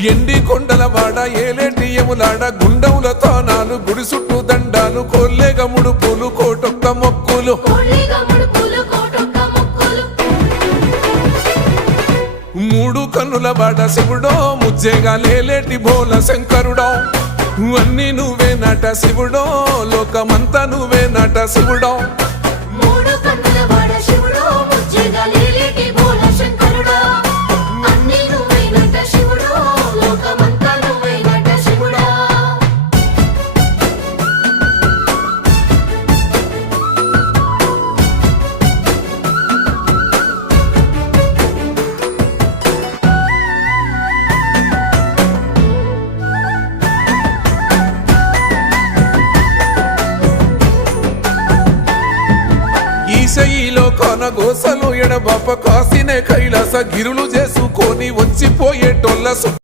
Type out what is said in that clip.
ఎండి కొండల వాడ ఏలేటి యములాడ గుండముల తానాలు గుడి చుట్టూ దండాలు కొల్లేగ ముడుపులు కోటొక్క మొక్కులు మూడు కన్నుల వాడ శివుడో ముజ్జేగా లేలేటి బోల శంకరుడో అన్ని నువ్వే నట శివుడో లోకమంతా నువ్వే నట శివుడో ఈశయిలో కొనగోసలు ఎడబాప కాసినే కైలాస గిరులు చేసుకొని వచ్చిపోయేటోళ్ళ